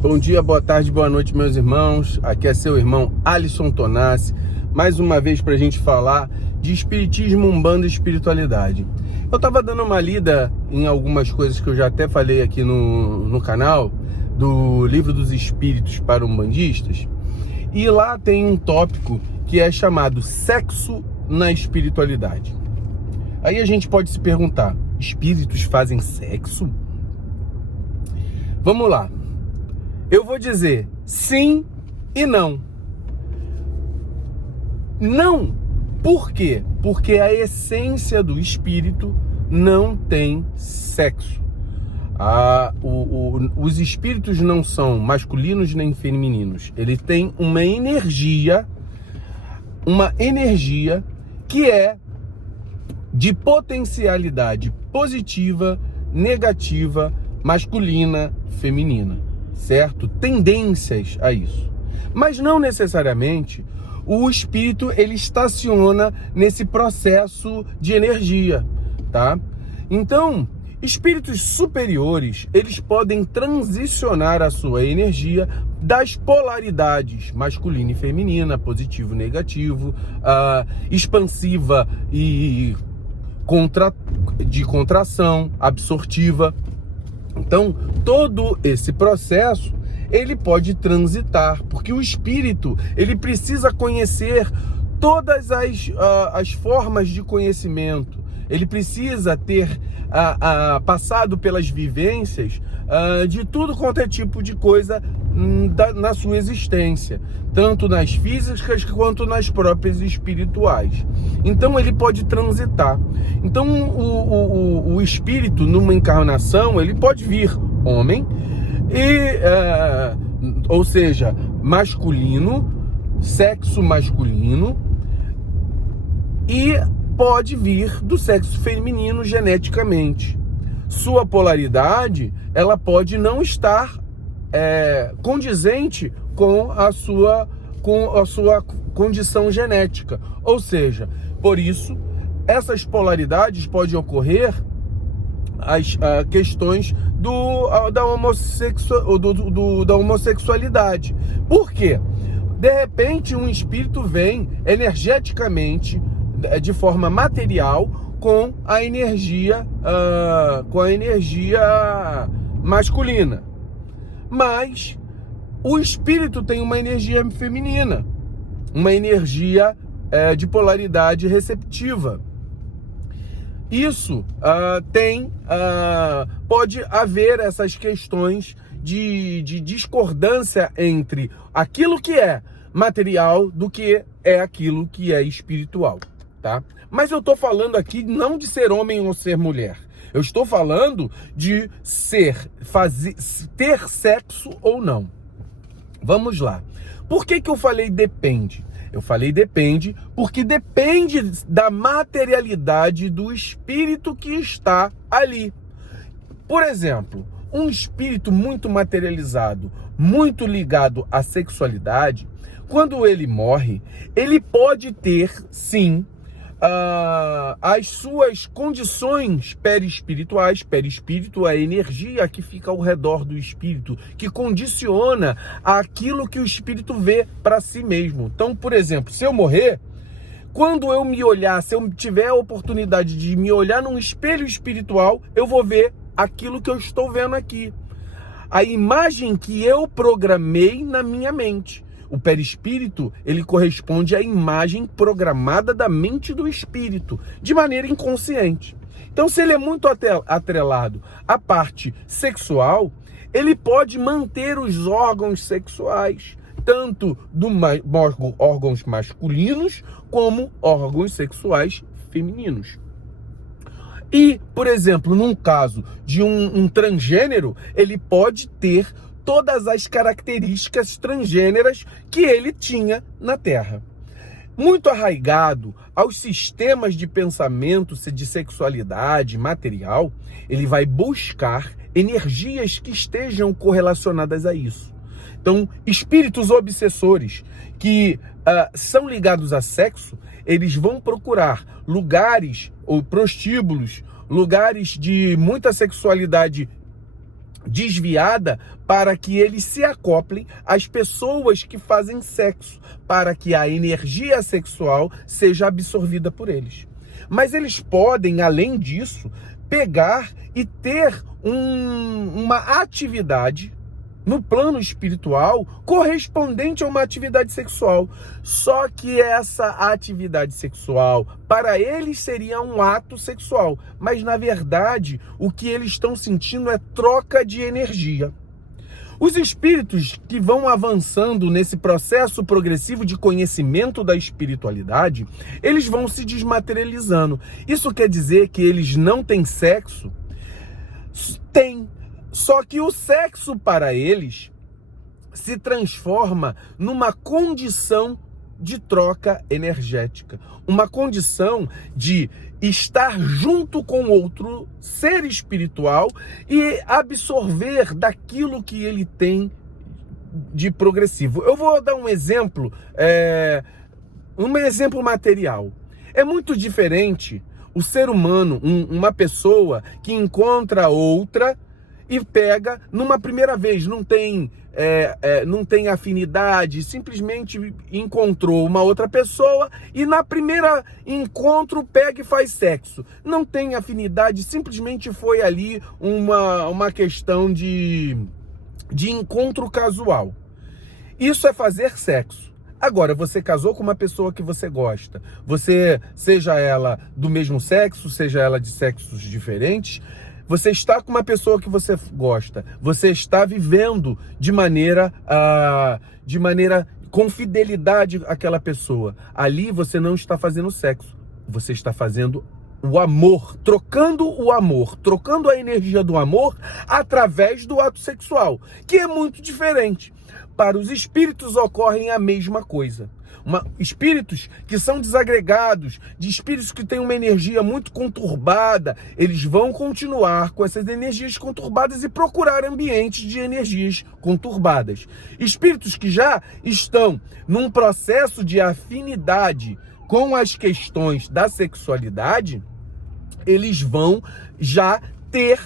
Bom dia, boa tarde, boa noite, meus irmãos. Aqui é seu irmão Alisson Tonassi, mais uma vez para a gente falar de espiritismo, umbanda e espiritualidade. Eu estava dando uma lida em algumas coisas que eu já até falei aqui no canal, do Livro dos Espíritos para Umbandistas, e lá tem um tópico que é chamado sexo na espiritualidade. Aí a gente pode se perguntar, espíritos fazem sexo? Vamos lá. Eu vou dizer sim e não. Não. Por quê? Porque a essência do espírito não tem sexo. Os espíritos não são masculinos nem femininos. Ele tem uma energia que é de potencialidade positiva, negativa, masculina, feminina. Certo? Tendências a isso. Mas não necessariamente o espírito ele estaciona nesse processo de energia, tá? Então, espíritos superiores, eles podem transicionar a sua energia das polaridades masculina e feminina, positivo e negativo, expansiva e de contração, absortiva. Então, todo esse processo, ele pode transitar, porque o espírito, ele precisa conhecer todas as formas de conhecimento, ele precisa ter passado pelas vivências de tudo quanto é tipo de coisa na sua existência, tanto nas físicas quanto nas próprias espirituais. Então ele pode transitar. Então o espírito numa encarnação, ele pode vir homem, ou seja, masculino, sexo masculino, e pode vir do sexo feminino geneticamente. Sua polaridade, ela pode não estar condizente com a sua condição genética. Ou seja, por isso, essas polaridades podem ocorrer as questões da homossexualidade. Por quê? De repente, um espírito vem energeticamente, de forma material, com a energia masculina. Mas o espírito tem uma energia feminina, uma energia de polaridade receptiva. Isso pode haver essas questões de discordância entre aquilo que é material do que é aquilo que é espiritual, tá? Mas eu estou falando aqui não de ser homem ou ser mulher. Eu estou falando de ter sexo ou não. Vamos lá. Por que eu falei depende? Eu falei depende porque depende da materialidade do espírito que está ali. Por exemplo, um espírito muito materializado, muito ligado à sexualidade, quando ele morre, ele pode ter, sim, as suas condições perispirituais. Perispírito é a energia que fica ao redor do espírito, que condiciona aquilo que o espírito vê para si mesmo. Então, por exemplo, se eu morrer, quando eu me olhar, se eu tiver a oportunidade de me olhar num espelho espiritual, eu vou ver aquilo que eu estou vendo aqui, a imagem que eu programei na minha mente. O perispírito, ele corresponde à imagem programada da mente do espírito, de maneira inconsciente. Então, se ele é muito atrelado à parte sexual, ele pode manter os órgãos sexuais, tanto órgãos masculinos, como órgãos sexuais femininos. E, por exemplo, num caso de um transgênero, ele pode ter todas as características transgêneras que ele tinha na Terra. Muito arraigado aos sistemas de pensamento de sexualidade material, ele vai buscar energias que estejam correlacionadas a isso. Então, espíritos obsessores que são ligados a sexo, eles vão procurar lugares ou prostíbulos, lugares de muita sexualidade desviada para que eles se acoplem às pessoas que fazem sexo, para que a energia sexual seja absorvida por eles. Mas eles podem, além disso, pegar e ter uma atividade no plano espiritual correspondente a uma atividade sexual. Só que essa atividade sexual, para eles, seria um ato sexual. Mas, na verdade, o que eles estão sentindo é troca de energia. Os espíritos que vão avançando nesse processo progressivo de conhecimento da espiritualidade, eles vão se desmaterializando. Isso quer dizer que eles não têm sexo? Tem. Só que o sexo para eles se transforma numa condição de troca energética, uma condição de estar junto com outro ser espiritual e absorver daquilo que ele tem de progressivo. Eu vou dar um exemplo material. É muito diferente o ser humano, uma pessoa que encontra outra e pega numa primeira vez, não tem afinidade, simplesmente encontrou uma outra pessoa e na primeira encontro pega e faz sexo. Não tem afinidade, simplesmente foi ali uma questão de encontro casual. Isso é fazer sexo. Agora, você casou com uma pessoa que você gosta, seja ela do mesmo sexo, seja ela de sexos diferentes, você está com uma pessoa que você gosta, você está vivendo de maneira com fidelidade àquela pessoa. Ali você não está fazendo sexo, você está fazendo o amor, trocando a energia do amor através do ato sexual, que é muito diferente. Para os espíritos ocorre a mesma coisa. Espíritos que são desagregados, de espíritos que têm uma energia muito conturbada, eles vão continuar com essas energias conturbadas e procurar ambientes de energias conturbadas. Espíritos que já estão num processo de afinidade com as questões da sexualidade, eles vão já ter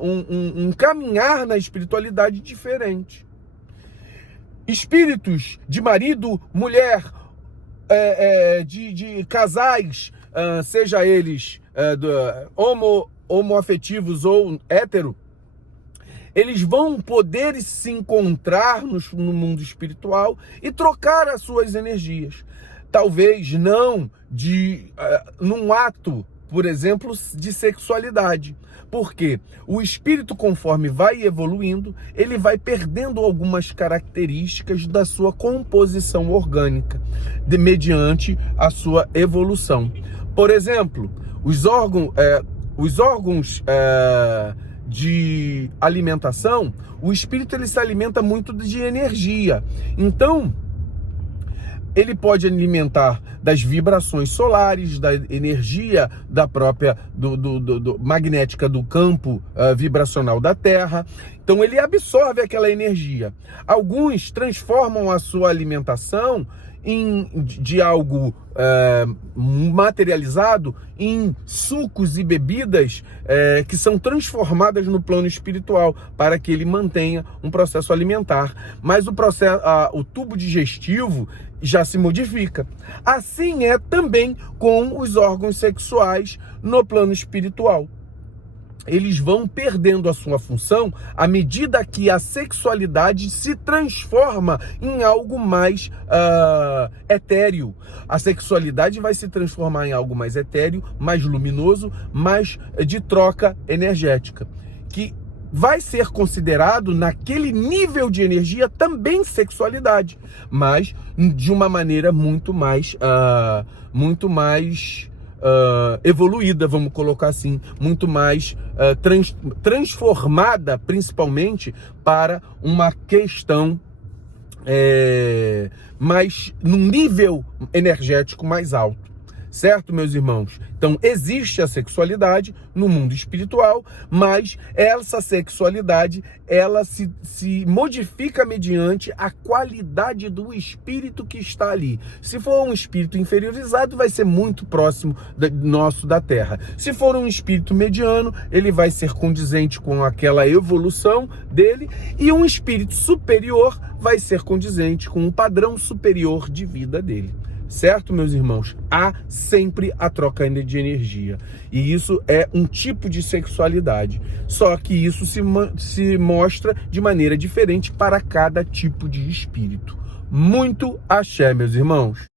um caminhar na espiritualidade diferente. Espíritos de marido, mulher, de casais, seja eles homoafetivos ou hétero, eles vão poder se encontrar no mundo espiritual e trocar as suas energias. Talvez não num ato, por exemplo, de sexualidade. Porque o espírito, conforme vai evoluindo, ele vai perdendo algumas características da sua composição orgânica, mediante a sua evolução. Por exemplo, os órgãos de alimentação, o espírito ele se alimenta muito de energia. Então, ele pode alimentar das vibrações solares, da energia da própria magnética do campo vibracional da Terra. Então ele absorve aquela energia. Alguns transformam a sua alimentação de algo materializado em sucos e bebidas que são transformadas no plano espiritual para que ele mantenha um processo alimentar. Mas o tubo digestivo já se modifica. Assim é também com os órgãos sexuais no plano espiritual. Eles vão perdendo a sua função à medida que a sexualidade se transforma em algo mais etéreo. A sexualidade vai se transformar em algo mais etéreo, mais luminoso, mais de troca energética, que vai ser considerado naquele nível de energia também sexualidade, mas de uma maneira muito mais evoluída, vamos colocar assim, muito mais transformada, principalmente para uma questão mais num nível energético mais alto, Certo, meus irmãos? Então, existe a sexualidade no mundo espiritual, mas essa sexualidade, ela se modifica mediante a qualidade do espírito que está ali. Se for um espírito inferiorizado, vai ser muito próximo nosso da Terra. Se for um espírito mediano, ele vai ser condizente com aquela evolução dele, e um espírito superior vai ser condizente com o padrão superior de vida dele. Certo, meus irmãos? Há sempre a troca de energia. E isso é um tipo de sexualidade. Só que isso se mostra de maneira diferente para cada tipo de espírito. Muito axé, meus irmãos.